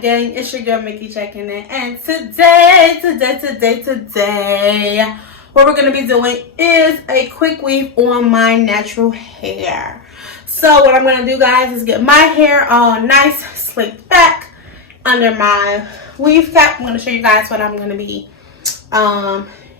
Pack Gang, it's your girl Mikki checking in, and today, what we're going to be doing is a quick weave on my natural hair. So what I'm going to do, guys, is get my hair all nice, slicked back under my weave cap. I'm going to show you guys what I'm going to be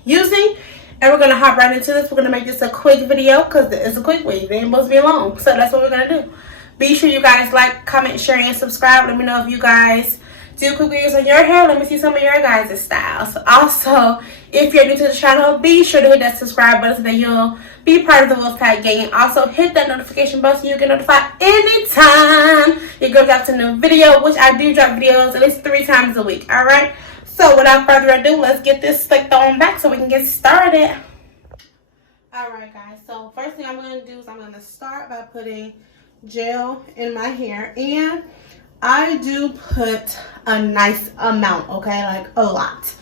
using, and we're going to hop right into this. We're going to make this a quick video because it's a quick weave. It ain't supposed to be long, so that's what we're going to do. Be sure you guys like, comment, share, and subscribe. Let me know if you guys do quick videos on your hair. Let me see some of your guys' styles. Also, if you're new to the channel, be sure to hit that subscribe button so that you'll be part of the Wolfpack Gang. And also, hit that notification bell so you get notified anytime your girl drops a new video, which I do drop videos at least 3 times a week. Alright? So, without further ado, let's get this slicked on back so we can get started. Alright, guys. So, first thing I'm going to do is I'm going to start by putting gel in my hair, and I do put a nice amount, okay, like a lot.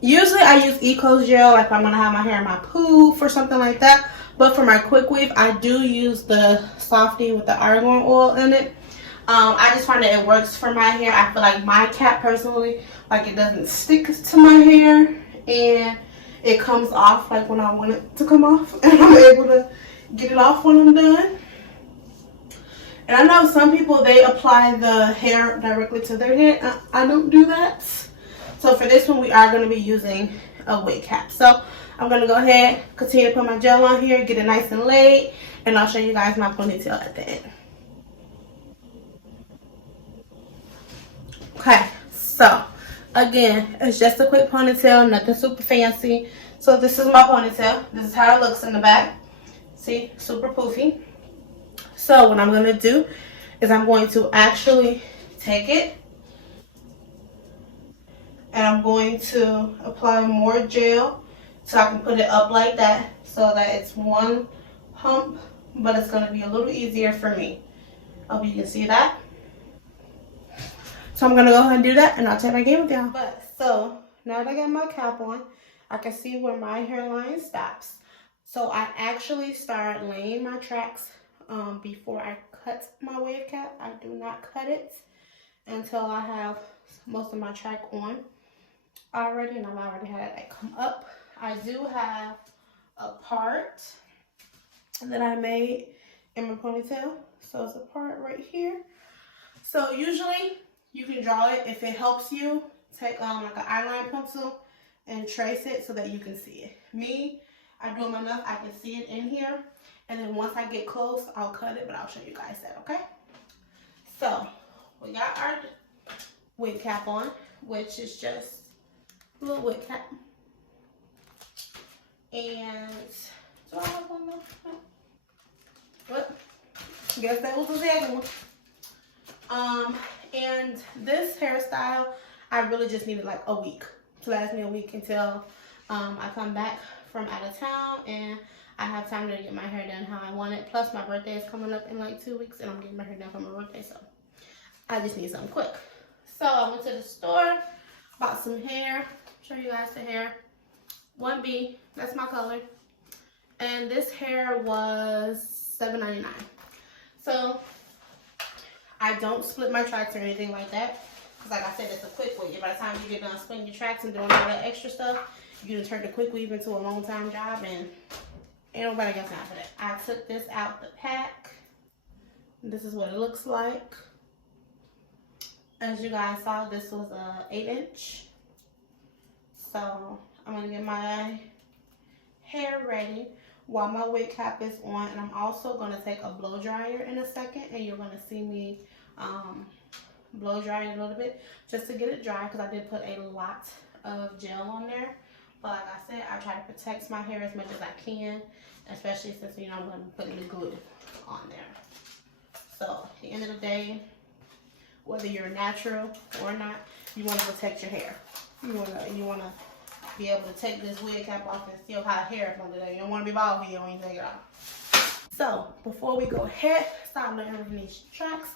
Usually I use Eco gel, like if I'm gonna have my hair in my poof or something like that, but for my quick weave I do use the softy with the argan oil in it. I just find that it works for my hair. I feel like my cap personally, like it doesn't stick to my hair and it comes off like when I want it to come off, and I'm able to get it off when I'm done. And I know some people, they apply the hair directly to their head. I don't do that. So for this one, we are going to be using a wig cap. So I'm going to go ahead, continue to put my gel on here, get it nice and laid, and I'll show you guys my ponytail at the end. Okay, so again, it's just a quick ponytail, nothing super fancy. So this is my ponytail. This is how it looks in the back. See, super poofy. So what I'm going to do is I'm going to actually take it and I'm going to apply more gel so I can put it up like that so that it's one pump, but it's going to be a little easier for me. Hope you can see that. So I'm going to go ahead and do that, and I'll check back in with y'all. So now that I got my cap on, I can see where my hairline stops. So I actually start laying my tracks before I cut my wave cap. I do not cut it until I have most of my track on already, and I've already had it come up. I do have a part that I made in my ponytail. So it's a part right here. So usually you can draw it if it helps you. Take like an eyeliner pencil and trace it so that you can see it. Me, I do them enough I can see it in here, and then once I get close I'll cut it, but I'll show you guys that, okay? So we got our wig cap on, which is just a little wig cap. And do I have one more? What? Guess that was the second one. And this hairstyle I really just needed like a week to last me a week until I come back from out of town and I have time to get my hair done how I want it. Plus my birthday is coming up in like 2 weeks and I'm getting my hair done for my birthday, so I just need something quick. So I went to the store, bought some hair, show you guys the hair. 1B, that's my color. And this hair was $7.99. So I don't split my tracks or anything like that. Like I said, it's a quick weave. By the time you get done splitting your tracks and doing all that extra stuff, you can turn the quick weave into a long time job, and ain't nobody got time for that. I took this out the pack. This is what it looks like. As you guys saw, this was a 8-inch. So I'm gonna get my hair ready while my wig cap is on, and I'm also gonna take a blow dryer in a second, and you're gonna see me blow dry it a little bit just to get it dry, because I did put a lot of gel on there. But like I said, I try to protect my hair as much as I can, especially since, you know, I'm going to be putting the glue on there. So at the end of the day, whether you're natural or not, you want to protect your hair. You want to be able to take this wig cap off and still have hair from the day. You don't want to be bald here when you take it off. So before we go ahead, start learning these tracks.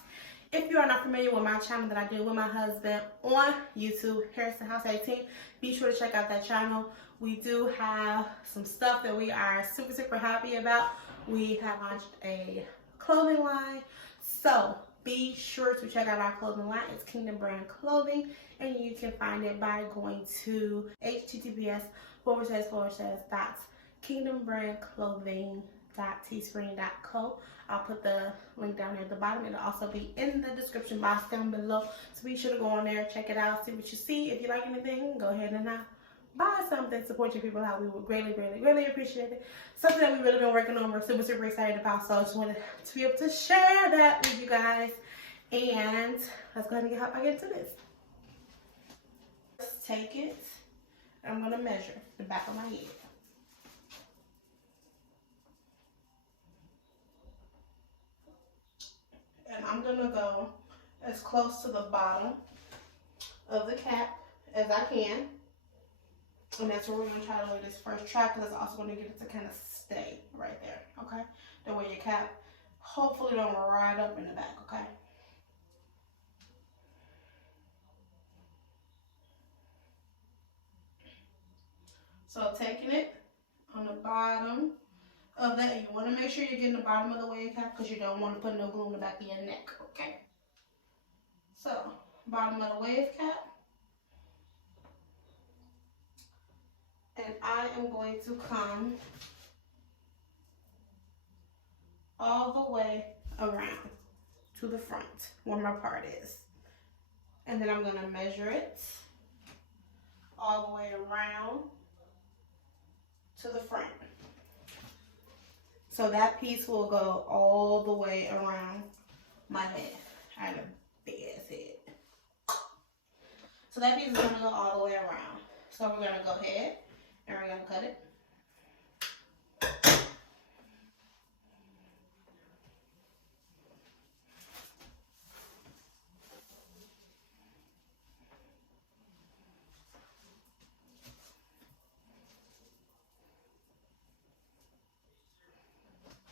If you are not familiar with my channel that I did with my husband on YouTube, Harrison House 18, be sure to check out that channel. We do have some stuff that we are super happy about. We have launched a clothing line. So be sure to check out our clothing line. It's Kingdom Brand Clothing, and you can find it by going to https://kingdombrandclothing.teespring.co. I'll put the link down there at the bottom. It'll also be in the description box down below. So be sure to go on there, check it out, see what you see. If you like anything, go ahead and buy something, support your people out. We would greatly, greatly, greatly appreciate it. Something that we've really been working on, we're super, super excited about. So I just wanted to be able to share that with you guys. And let's go ahead and get hop back into this. Let's take it. I'm going to measure the back of my head. And I'm going to go as close to the bottom of the cap as I can. And that's where we're going to try to lay this first track, because it's also going to get it to kind of stay right there, okay? That way your cap hopefully don't ride up in the back, okay? So taking it on the bottom of that, you want to make sure you're getting the bottom of the wave cap, because you don't want to put no glue in the back of your neck, okay? So, bottom of the wave cap. And I am going to come all the way around to the front where my part is. And then I'm going to measure it all the way around to the front. So that piece will go all the way around my head. I have a big ass head. So that piece is going to go all the way around. So we're going to go ahead and we're going to cut it.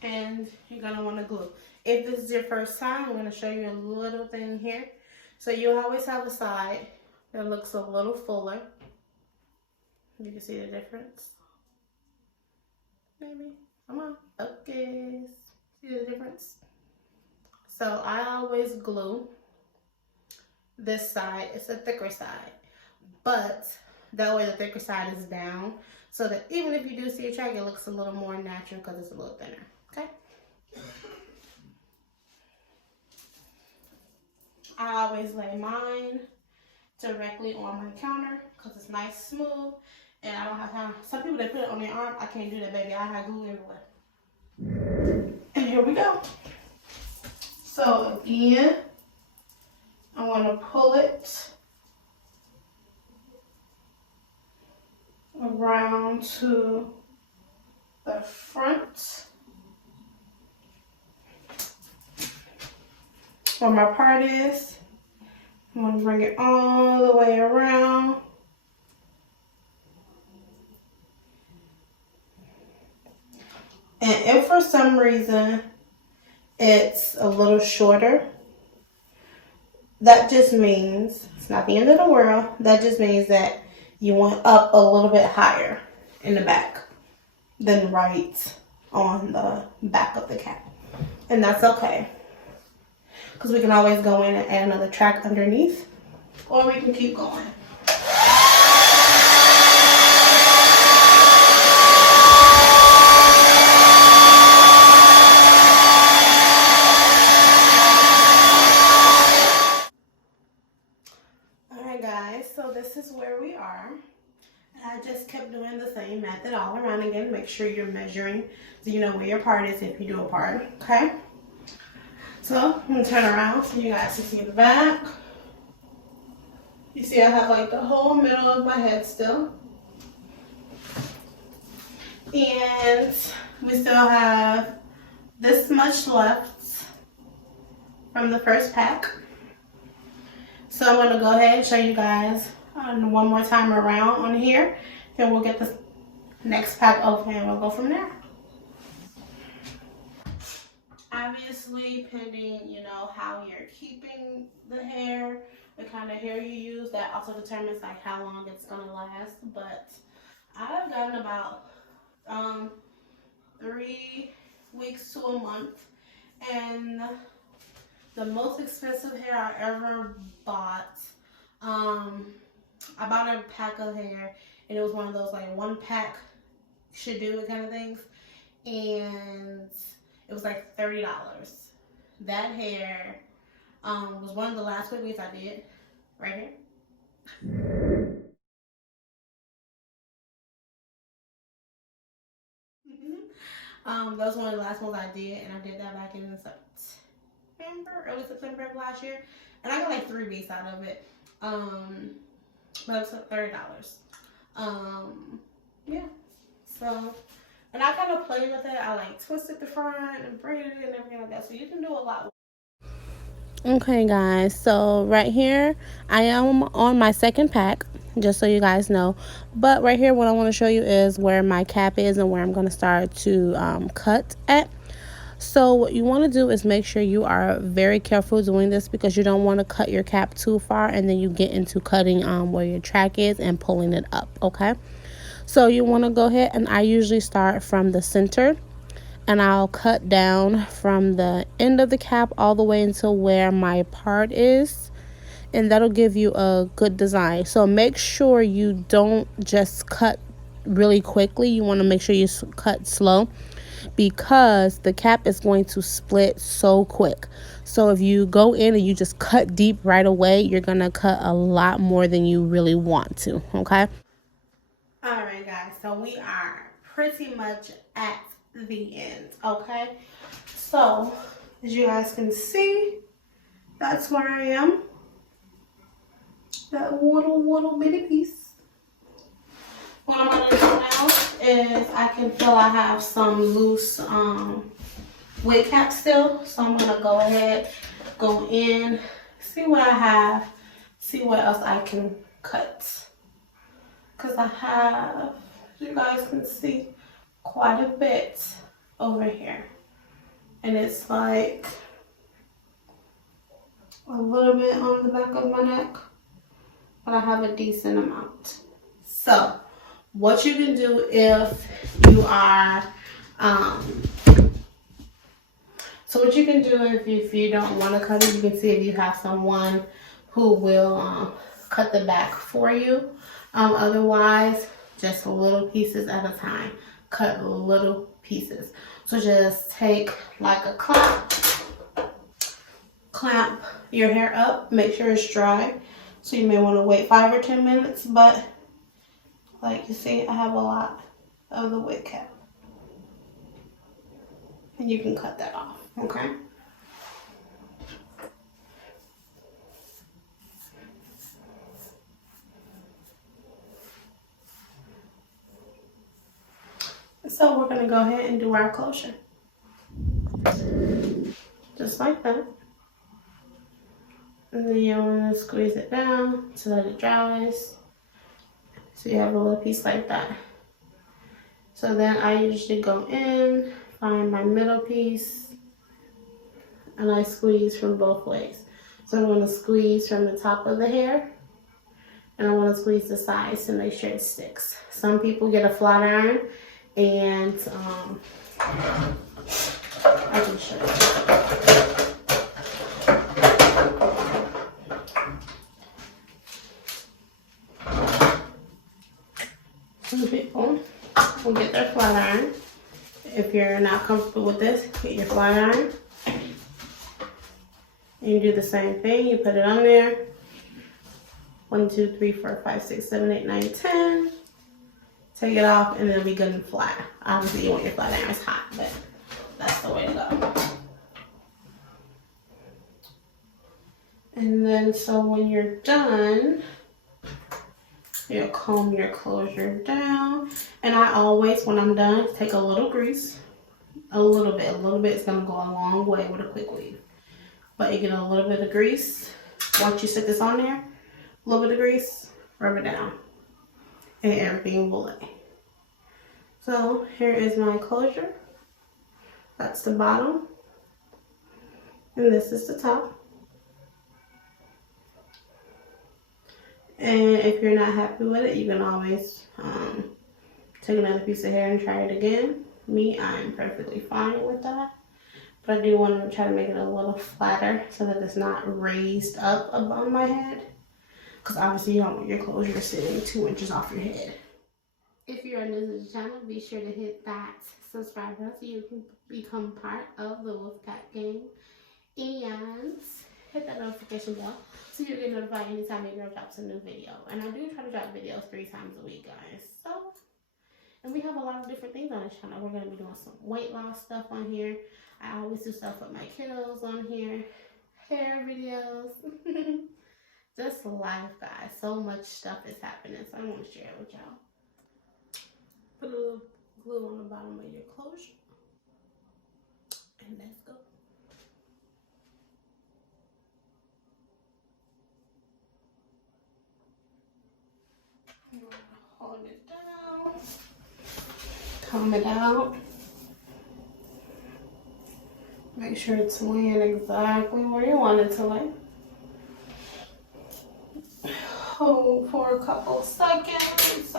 And you're going to want to glue. If this is your first time, I'm going to show you a little thing here. So you always have a side that looks a little fuller. You can see the difference. Maybe. Come on. Okay. See the difference? So I always glue this side. It's a thicker side. But that way the thicker side is down. So that even if you do see a track, it looks a little more natural because it's a little thinner. Okay? I always lay mine directly on my counter because it's nice, smooth, and I don't have time. Some people, they put it on their arm. I can't do that, baby. I have glue everywhere. And here we go. So again, I want to pull it around to the front where my part is. I'm going to bring it all the way around. And if for some reason it's a little shorter, that just means, it's not the end of the world, that just means that you want up a little bit higher in the back than right on the back of the cap. And that's okay, because we can always go in and add another track underneath, or we can keep going. Alright guys, so this is where we are. I just kept doing the same method all around again. Make sure you're measuring so you know where your part is if you do a part, okay? So I'm going to turn around so you guys can see the back. You see I have like the whole middle of my head still. And we still have this much left from the first pack. So I'm going to go ahead and show you guys one more time around on here. Then we'll get the next pack open and we'll go from there. Obviously, pending, you know, how you're keeping the hair, the kind of hair you use, that also determines like how long it's going to last. But I've gotten about 3 weeks to a month, and The most expensive hair I ever bought. I bought a pack of hair, and it was one of those like one pack should do it kind of things, and it was like $30. That hair was one of the last wig wigs I did, right here. That was one of the last ones I did, and I did that back in September, early September of last year, and I got like 3 weeks out of it. But it was $30. Yeah. So, and I kind of play with it. I like twisted the front and braided it and everything like that. So you can do a lot. Okay, guys. So right here, I am on my second pack, just so you guys know. But right here, what I want to show you is where my cap is and where I'm going to start to cut at. So what you want to do is make sure you are very careful doing this, because you don't want to cut your cap too far and then you get into cutting where your track is and pulling it up, okay? So you want to go ahead, and I usually start from the center, and I'll cut down from the end of the cap all the way until where my part is, and that'll give you a good design. So make sure you don't just cut really quickly. You want to make sure you cut slow, because the cap is going to split so quick. So if you go in and you just cut deep right away, you're going to cut a lot more than you really want to, okay? All right, guys, so we are pretty much at the end, okay? So, as you guys can see, that's where I am. That little bitty piece. What I'm going to do now is I can feel I have some loose wig cap still. So I'm going to go ahead, go in, see what I have, see what else I can cut. Because I have, as you guys can see, quite a bit over here. And it's like a little bit on the back of my neck. But I have a decent amount. So what you can do if you are, if you don't want to cut it, you can see if you have someone who will cut the back for you. Otherwise, just little pieces at a time. Cut little pieces. So just take like a clamp your hair up, make sure it's dry. So you may want to wait 5 or 10 minutes, but like you see, I have a lot of the wig cap. And you can cut that off, okay? So we're going to go ahead and do our closure. Just like that. And then you want to squeeze it down so that it dries. So you have a little piece like that. So then I usually go in, find my middle piece, and I squeeze from both ways. So I'm going to squeeze from the top of the hair, and I want to squeeze the sides to make sure it sticks. Some people get a flat iron, and I can show you. Some people will get their flat iron. If you're not comfortable with this, get your flat iron. And you do the same thing. You put it on there. 1, 2, 3, 4, 5, 6, 7, 8, 9, 10. Take it off, and it'll be good and flat. Obviously, you want your flat irons hot, but that's the way to go. And then, so when you're done, you'll comb your closure down. And I always, when I'm done, take a little grease. A little bit. A little bit is going to go a long way with a quick weave. But you get a little bit of grease. Once you set this on there, a little bit of grease, rub it down. And everything will lay. So here is my closure. That's the bottom. And this is the top. And if you're not happy with it, you can always take another piece of hair and try it again. Me, I'm perfectly fine with that. But I do want to try to make it a little flatter so that it's not raised up above my head. Because obviously you don't want your clothes you're sitting 2 inches off your head. If you're new to the channel, be sure to hit that subscribe button so you can become part of the Wolfpack gang. And hit that notification bell so you'll get notified anytime your girl drops a new video. And I do try to drop videos 3 times a week, guys. So, and we have a lot of different things on this channel. We're going to be doing some weight loss stuff on here. I always do stuff with my kiddos on here. Hair videos. Just life, guys. So much stuff is happening. So I want to share it with y'all. Put a little glue on the bottom of your closure. And let's go. I'm going to hold it down. Comb it out. Make sure it's laying exactly where you want it to lay. Hold for a couple seconds.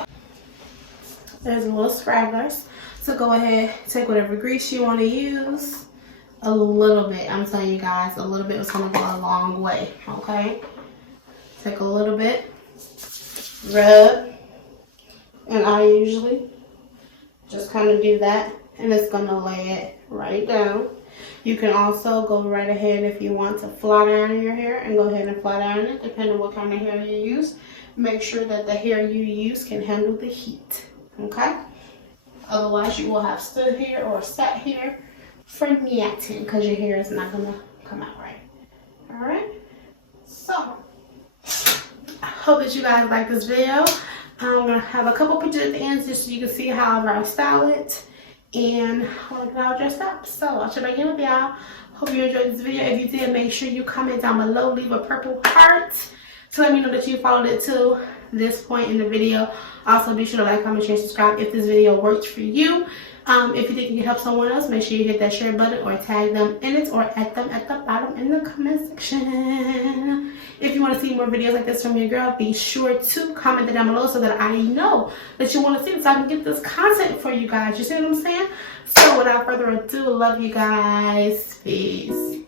There's a little scrabblers. So go ahead, take whatever grease you want to use. A little bit. I'm telling you guys, a little bit is going to go a long way. Okay? Take a little bit. Rub. And I usually just kind of do that. And it's going to lay it right down. You can also go right ahead if you want to flat iron your hair and go ahead and flat iron it depending on what kind of hair you use. Make sure that the hair you use can handle the heat. Okay? Otherwise you will have stood hair or sat hair for matting because your hair is not going to come out right. Alright? So, I hope that you guys like this video. I'm going to have a couple pictures at the end just so you can see how I style it. And I'll get all dressed up. So I'll check back in with y'all. Hope you enjoyed this video. If you did, make sure you comment down below. Leave a purple heart to let me know that you followed it to this point in the video. Also, be sure to like, comment, share, and subscribe if this video worked for you. If you think you can help someone else, make sure you hit that share button or tag them in it or at them at the bottom in the comment section. If you want to see more videos like this from your girl, be sure to comment it down below so that I know that you want to see it so I can get this content for you guys. You see what I'm saying? So without further ado, love you guys. Peace.